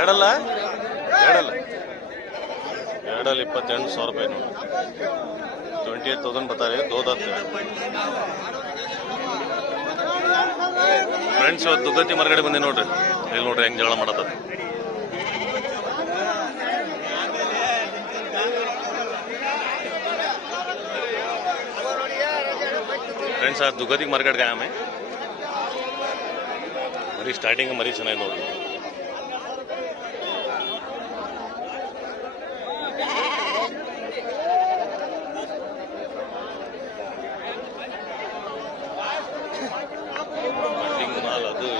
ಎರಡಲ್ಲ? ಎರಡಲ್ಲ. ಎರಡಲ್ಲ ಇಪ್ಪತ್ತೆಂಟು ಸಾವಿರ ರೂಪಾಯಿ ನೋಡಿ. ಟ್ವೆಂಟಿ ಏಟ್ ತೌಸಂಡ್ ಬರ್ತಾರೆ ದೋದತ್ ಫ್ರೆಂಡ್ಸ್ ದುಗ್ಗತಿ ಮರಗಡೆ ಬಂದಿ ನೋಡ್ರಿ. ಇಲ್ಲಿ ನೋಡ್ರಿ ಹೆಂಗೆ ಜಗಳ ಮಾಡತ್ತ ಫ್ರೆಂಡ್ಸ್ ಆ ದುಗ್ಗತಿಗೆ ಮರಗಡೆ ಆಮೇಲೆ ಮರಿ ಸ್ಟಾರ್ಟಿಂಗ್ ಮರಿ ಚೆನ್ನಾಗಿ ನೋಡಿ ಅದು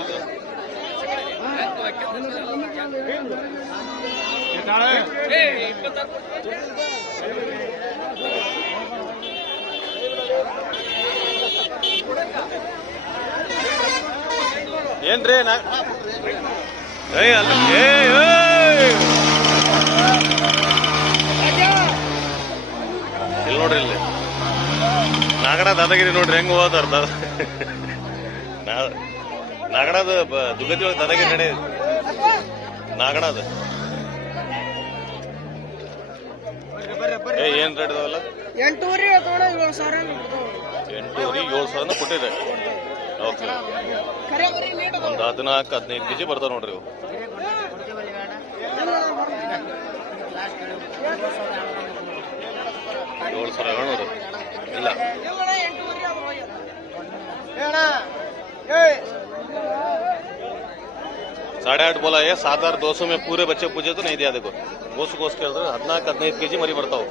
ಏನ್ರಿ ನಾ ಇಲ್ಲಿ ನೋಡ್ರಿ ಇಲ್ಲಿ. ನಾಗಡ ದಾದಾಗಿರಿ ನೋಡ್ರಿ ಹೆಂಗ್ ಹೋದಾರ ದಾದ ನಾಗಡದ ದುಗ್ಗತಿ ಒಳಗೆ ದಾದಾಗಿರಿ ನಡೆ. ನಾಗಡದ ಏ ಏನ್ ರೇಟ್ ಇದಾವಲ್ಲ ಎಂಟೂವರೆ ಏಳು ಸಾವಿರ ಎಂಟೂವರೆ ಏಳು ಸಾವಿರ ಕೊಟ್ಟಿದೆ ಓಕೆ ಖರೆ ಬರೀ ನೀಟ್ ಅದಾವ. ಒಂದು ಹದಿನಾಲ್ಕು ಹದಿನೈದು ಕೆಜಿ ಬರ್ತಾವ ನೋಡ್ರಿ ಇವು ಏಳು ಸಾವಿರ ನೋಡ್ರಿ ಇಲ್ಲ ಇವುಗಳ ಎಂಟೂವರೆ ಅದಾವ ಹೋಗ್ಯಾರ. साढ़े आठ बोला है सात आठ दो सौ में पूरे बच्चे पूछे तो नहीं दिया देखो गोस गोस के ಹದಿನಾಲ್ಕು ಹದಿನೈದು ಕೆಜಿ ಮರಿ ಬರ್ತಾವ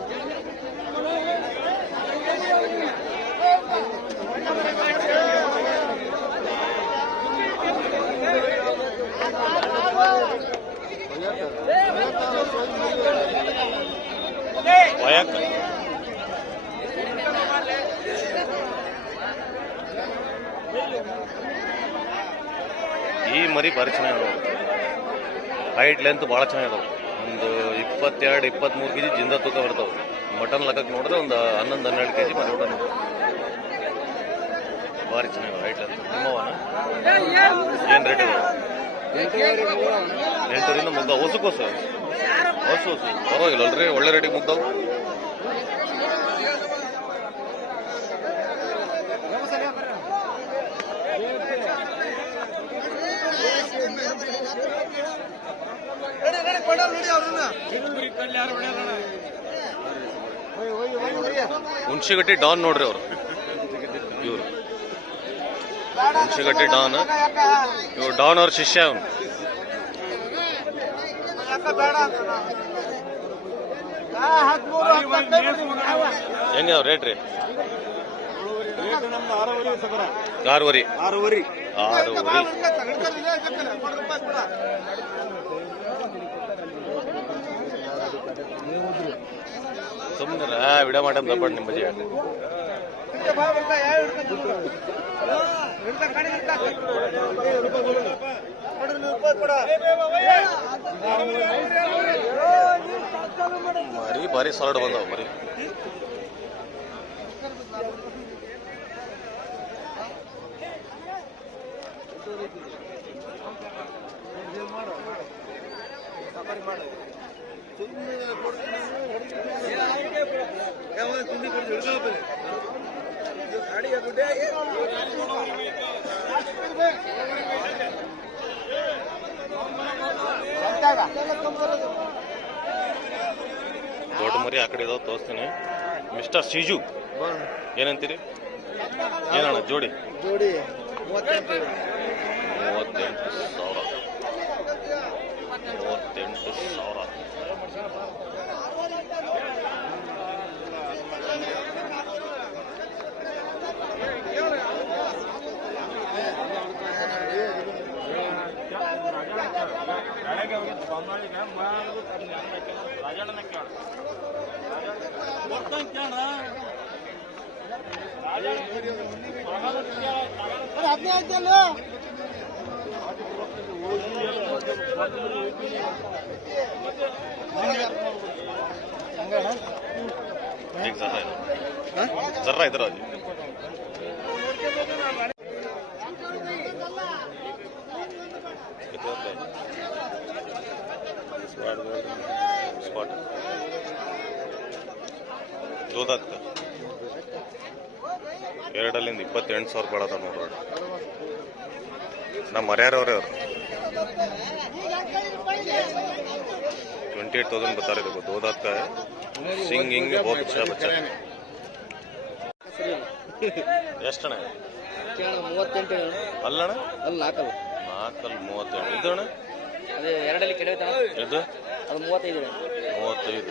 ಈ ಮರಿ ಭಾರಿ ಚೆನ್ನಾಗಿ ಹೈಟ್ ಲೆಂತ್ ಭಾಳ ಚೆನ್ನಾಗಿದಾವೆ. ಒಂದು ಇಪ್ಪತ್ತೆರಡು ಇಪ್ಪತ್ತ್ಮೂರು ಕೆ ಜಿ ಜಿಂದ ತೂಕ ಬರ್ತಾವೆ. ಮಟನ್ ಲೆಕ್ಕಕ್ಕೆ ನೋಡಿದ್ರೆ ಒಂದು ಹನ್ನೊಂದು, ಹನ್ನೆರಡು ಕೆ ಜಿ ಮರಿ ಊಟ ಭಾರಿ ಚೆನ್ನಾಗಿದೆ ಹೈಟ್ ಲೆಂತ್ ನಿಮ್ಮವನ? ಏನು ರೇಟ್ ಇದೆ ಎಂಟರಿಂದ ಮುಂದೆ ಹೊಸಕೋಸ ಹೊಸ ಪರವಾಗಿಲ್ಲ, ಅಲ್ರಿ, ಒಳ್ಳೆ ರೇಟಿಗೆ ಮುಗ್ದಾವು. ಹುಣಸಿಗಟ್ಟಿ ಡಾನ್ ನೋಡ್ರಿ ಅವರು. ಇವರು. ಹುಣಸಿಗಟ್ಟಿ ಡಾನ್. ಇವ್ರು ಡಾನ್ ಅವ್ರ ಶಿಷ್ಯ ಅವನು. ಹೆಂಗೆ ರೇಟ್ ರೀ ಆರೂವರೆ ಆರೂವರೆ. ಆರೂವರೆ. ಸುಮ್ಮನೆ ವಿಡಿಯೋ ಮಾಡಮ್ ತಗೊಂಡು ನಿಮ್ಮ ಬಜೆ ಮರಿ ಭಾರಿ ಸಾಲಡ್ ಬಂದವ ಮರಿ. ದೊಡ್ಡ ಮರಿ ಆ ಕಡೆ ಇದಾವ, ತೋರಿಸ್ತೀನಿ. ಮಿಸ್ಟರ್ ಸಿಜು, ಏನಂತೀರಿ? ಏನಣ್ಣ, ಜೋಡಿ? ಜೋಡಿ ಮೂವತ್ತೆಂಟು ಸಾವಿರ. ಮೂವತ್ತೆಂಟು ಸಾವಿರ. एक जरा जरा इधर आ जाइए स्क्वाड स्क्वाड ಚೋದಕ್ಕೆ ಎರಡಲ್ಲಿಂದ ಇಪ್ಪತ್ತೆಂಟು ಸಾವಿರ ರೂಪಾಯಿ ನೋಡ್ರಿ. ನಮ್ಮ ಮರ್ಯಾರವ್ರೆ ಅವ್ರು. ಟ್ವೆಂಟಿ ಏಟ್ ತೌಸಂಡ್ ಬರ್ತಾರೆ ಇದು ದೋದಾತ್ಕ ಸಿಂಗ್ ಹಿಂಗ್ ಬಚ್ಚ. ಎಷ್ಟಣ ಅಲ್ಲಣ್ಣ? ಅಲ್ಲಿ ನಾಲ್ಕಲ್ಲ ನಾಲ್ಕಲ್ಲಿ ಮೂವತ್ತೆಂಟು ಎರಡಲ್ಲಿ ಇದು ಅದು ಮೂವತ್ತೈದು. ಮೂವತ್ತೈದು.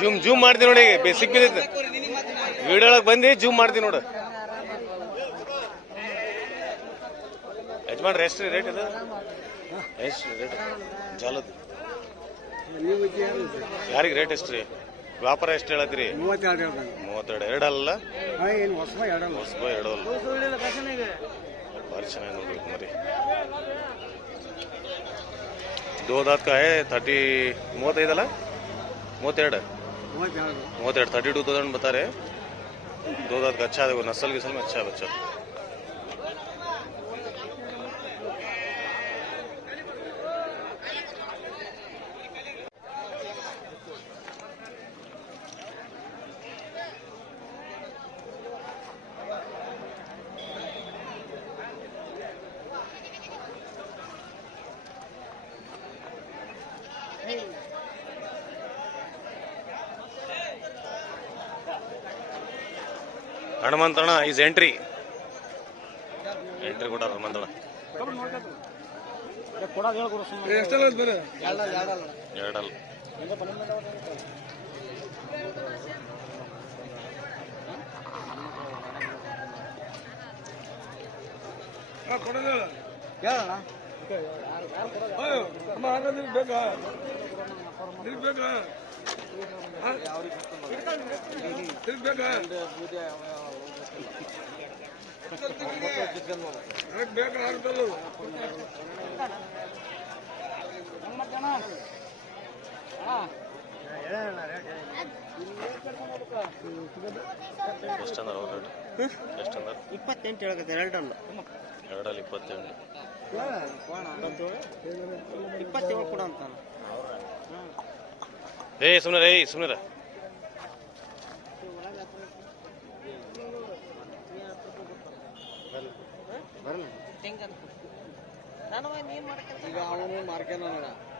ಜೂಮ್ ಜೂಮ್ ಮಾಡ್ತೀನಿ ನೋಡಿ, ಬೇಸಿಕ್ ಬಿದ್ದೈತೆ ವಿಡಿಯೋ ಒಳಗೆ ಬಂದು, ಜೂಮ್ ಮಾಡ್ತೀನಿ ನೋಡು. ಯಜಮಾನ್ ಎಷ್ಟು ರೇಟ್ ಇದು? ಎಷ್ಟು ರೇಟ್ ಜಾಲದ್ದು. ಯಾರಿಗೆ ರೇಟ್ ಎಷ್ಟು ರೀ? ವ್ಯಾಪಾರ ಎಷ್ಟು ಹೇಳತ್ತೀರಿ? ಮೂವತ್ತೆರಡು ಎರಡಲ್ಲ. ಹೊಸಬ ಎರಡಲ್ಲ. ಭಾರಿ ಚೆನ್ನಾಗಿ ನೋಡ್ಬೇಕು ಮರಿ. दो दांत का है थर्टी ಮೂವತ್ತೈದಲ್ಲ ಮೂವತ್ತೆರಡು ಮೂವತ್ತೆರಡು ಮೂವತ್ತೆರಡು थर्टी टू थाउजेंड बता रहे हैं। दो दांत का अच्छा है देखो नस्ल की में अच्छा है बच्चा ಹನುಮಂತಣ್ಣ ಈಸ್ ಎಂಟ್ರಿ. ಎಂಟ್ರಿ ಕೊಟ್ಟಾರ ಹನುಮಂತಣ್ಣ. ಎರಡಲ್ಲ ಬೇಕಾ ಎರಡಲ್ಲ. ಹೇಳಣ್ಣ. ಎಷ್ಟಂದ್ರೆ ಅವ್ರ ರೇಟ್ ಎಷ್ಟಂದ್ರೆ ಇಪ್ಪತ್ತೆಂಟು ಹೇಳಕತ್ತೆ ಎರಡಲ್ಲ. ಎರಡಲ್ಲಿ ಇಪ್ಪತ್ತೆಂಟು ಇಪ್ಪತ್ತೇಳು ಕೊಡ ಏ ಸುಮ್ಮನೆ ಬರಲ್ಲ ಈಗ ಅವನು ಮಾರ್ಕೆನ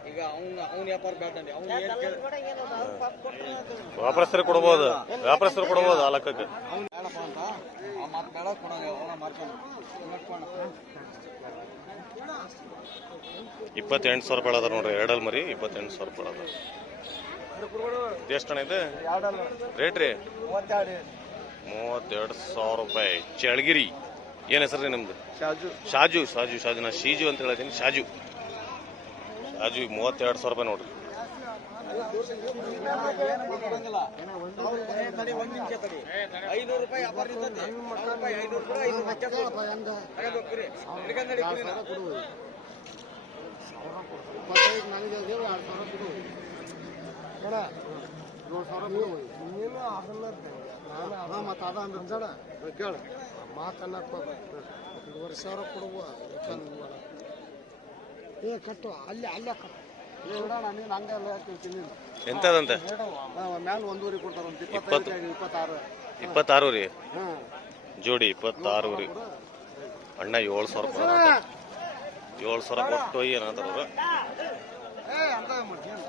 ಈಗ ಅವ್ನ ಅವ್ನ ವ್ಯಾಪಾರ ಬೇಡ ಅವ್ನು ವ್ಯಾಪಾರಸ್ಥರು ಕೊಡ್ಬೋದು. ವ್ಯಾಪಾರಸ್ಥರು ಕೊಡ್ಬೋದು ಆ ಲೆಕ್ಕಕ್ಕೆ. ಅವ್ನು ಬೇಡಪ್ಪ ಅಂತ. ಆ ಮಾತು ಬೇಡ ಕೊಡೋದು ಅವನ ಮಾರ್ಕೆನ ಇಪ್ಪತ್ತೆಂಟು ಸಾವಿರ ರೂಪಾಯಿ ಅದ ನೋಡ್ರಿ ಎರಡಲ್ಲಿ ಮರಿ ಇಪ್ಪತ್ತೆಂಟು ಸಾವಿರ ರೂಪಾಯಿ ಅದ ಎಷ್ಟು ಇದೆ? ಎರಡಲ್ಲ. ರೇಟ್ ರೀ? ಮೂವತ್ತೆರಡು. ಸಾವಿರ ರೂಪಾಯಿ. ಚಳಗಿರಿ ಏನ್ ಹೆಸರು ರೀ ನಿಮ್ದು? ಶಾಜು. ಶಾಜು ಶಾಜು ಶಾಜು. ನಾ ಶೀಜು ಅಂತ ಹೇಳ್ತೀನಿ ಶಾಜು. ಶಾಜು ಮೂವತ್ತೆರಡು ಸಾವಿರ ರೂಪಾಯಿ ನೋಡ್ರಿ. ತಡಿ ಒಂದ್ ನಿಮಿಷ ಅದ ಐನೂರು ಕೇಳ. ಮಾತನ್ನ. ಮೂರುವರೆ ಸಾವಿರ ಕೊಡುವ. ಏ ಕಟ್ಟು. ಅಲ್ಲಿ ಅಲ್ಲೇ ಕಟ್ಟು ಹೇಳ್ತೀನಿ ಎಂತದಂತೆ? ಮ್ಯಾಲ ಒಂದೂವರೆ ಕೊಡ್ತಾರೆ ಒಂದು ಇಪ್ಪತ್ತು. ಇಪ್ಪತ್ತಾರು. ಇಪ್ಪತ್ತಾರು ರೀ? ಜೋಡಿ ಇಪ್ಪತ್ತಾರು ರೀ. ಅಣ್ಣ ಏಳು ಸಾವಿರ ರೂಪಾಯಿ ಏಳು ಸಾವಿರ ಕೊಟ್ಟು ಏನಂತಾರ ಅವ್ರು? ಏ ಅಂತ ಮಾಡ್ತೀನಿ.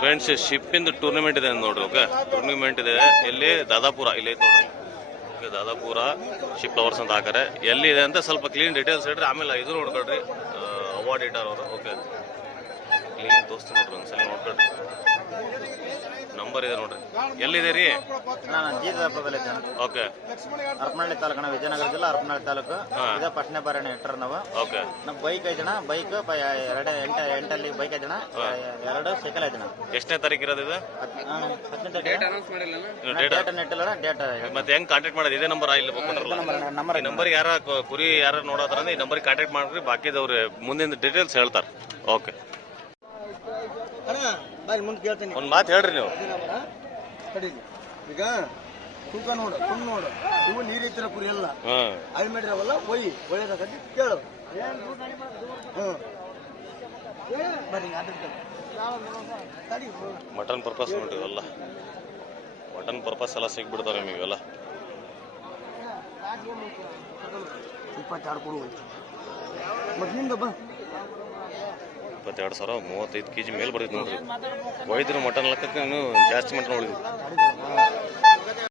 ಫ್ರೆಂಡ್ಸ್ ಶಿಪ್ಪಿಂದ ಟೂರ್ನಮೆಂಟ್ ಇದೆ ನೋಡ್ರಿ ಓಕೆ ಟೂರ್ನಮೆಂಟ್ ಇದೆ. ಎಲ್ಲಿ? ದಾದಾಪುರ. ಇಲ್ಲಿ ಐತೆ ನೋಡ್ರಿ. ಓಕೆ ದಾದಾಪುರ ಶಿಪ್ ಲವರ್ಸ್ ಅಂತ ಹಾಕಾರೆ ಎಲ್ಲಿ ಇದೆ ಅಂತ ಸ್ವಲ್ಪ ಕ್ಲೀನ್ ಡೀಟೇಲ್ಸ್ ಹೇಳ್ರಿ. ಆಮೇಲೆ ಇದು ನೋಡ್ಕೊಳ್ರಿ ಅವಾರ್ಡ್ ಇಟ್ಟಾರ ಅವರು ಓಕೆ ಕ್ಲೀನ್ ತೋರಿಸ್ತೀನಿ ನೋಡ್ರಿ ಒಂದ್ಸಲ ನೋಡ್ಕೊಳ್ರಿ. ಇದೆ ನೋಡ್ರಿ. ಎಲ್ಲಿದೆ ರೀ? ನಾನು ಜೀತಾಪುರದಲ್ಲಿ ಇದ್ದೇನೆ ಓಕೆ. ಹರಪನಹಳ್ಳಿ ತಾಲೂಕು ನಾವು ವಿಜಯನಗರ ಜಿಲ್ಲಾ ಹರಪನಹಳ್ಳಿ ತಾಲೂಕು. ಇದೆ ಪಟ್ನೆ ಬಾರಣೆ ಇಟ್ಟರ್ ನಾವು. ಓಕೆ. ನಮ್ಮ ಬೈಕ್ ಐದು ಜನ ಬೈಕ್ ಎರಡು ಎಂಟ ಎಂಟಲ್ಲಿ ಬೈಕ್ ಐದು ಜನ ಎರಡು ಸೈಕಲ್ ಐದು ಜನ ಎಷ್ಟನೇ ತಾರೀಕು ಇರೋದು ಇದು? ಹದಿನೆಂಟು ಡೇಟ್ ಡೇಟ್ ನೆಟ್ಟಿಲ್ಲ ಡೇಟ್ ಮತ್ತೆ ಹೆಂಗ್ ಕಾಂಟ್ಯಾಕ್ಟ್ ಮಾಡೋದು? ಇದೇ ನಂಬರ್ ಇಲ್ಲಿ ನಂಬರ್ ಈ ನಂಬರ್ ಯಾರ ಕು- ಕುರಿ ಯಾರ ನೋಡೋದ್ರ ಈ ನಂಬರ್ ಕಾಂಟ್ಯಾಕ್ಟ್ ಮಾಡ್ರಿ ಬಾಕಿದವ್ರು ಮುಂದಿನ ಡೀಟೇಲ್ಸ್ ಹೇಳ್ತಾರೆ. ಓಕೆ. ಮುಂದೆ ಕೇಳ್ತೀನಿ. ಒಂದು ಮಾತು ಹೇಳ್ರಿ ನೀವು. ಈಗ ತೂಕ ನೋಡು ತುಂಬ ನೋಡು. ಇವು ನೀರಿತ್ತಿರ ಕುರಿ ಎಲ್ಲ. ಹಾಂ. ಅಲ್ಲಿ ಮಾಡಿರವಲ್ಲ ಒಯ್ಯಿ ಒಳ್ಳೇದಾಗತ್ತೆ ಕೇಳು. ಹ್ಞೂ ತಡಿ. ಮಟನ್ ಪರ್ಪಸ್ ನೋಡ್ರಿ ಇವೆಲ್ಲ. ಮಟನ್ ಪರ್ಪಸ್ ಎಲ್ಲ ಸಿಗ್ಬಿಡ್ತಾವೆ ನಿಮಗೆಲ್ಲ ಇಪ್ಪತ್ತಾರು ಕೊಡುವ ಕೊಡು ಮತ್ತೆ ನಿಂದ ಬಾ. ಇಪ್ಪತ್ತೆರಡು ಸಾವಿರ ಮೂವತ್ತೈದು ಕೆ ಜಿ ಮೇಲೆ ಬರ್ತೈತೆ ನೋಡ್ರಿ. ಒಯ್ದಿರೋ ಮಟನ್ ಲೆಕ್ಕಕ್ಕೆ ಜಾಸ್ತಿ ಮಟನ್ ಉಳಿದ್ವಿ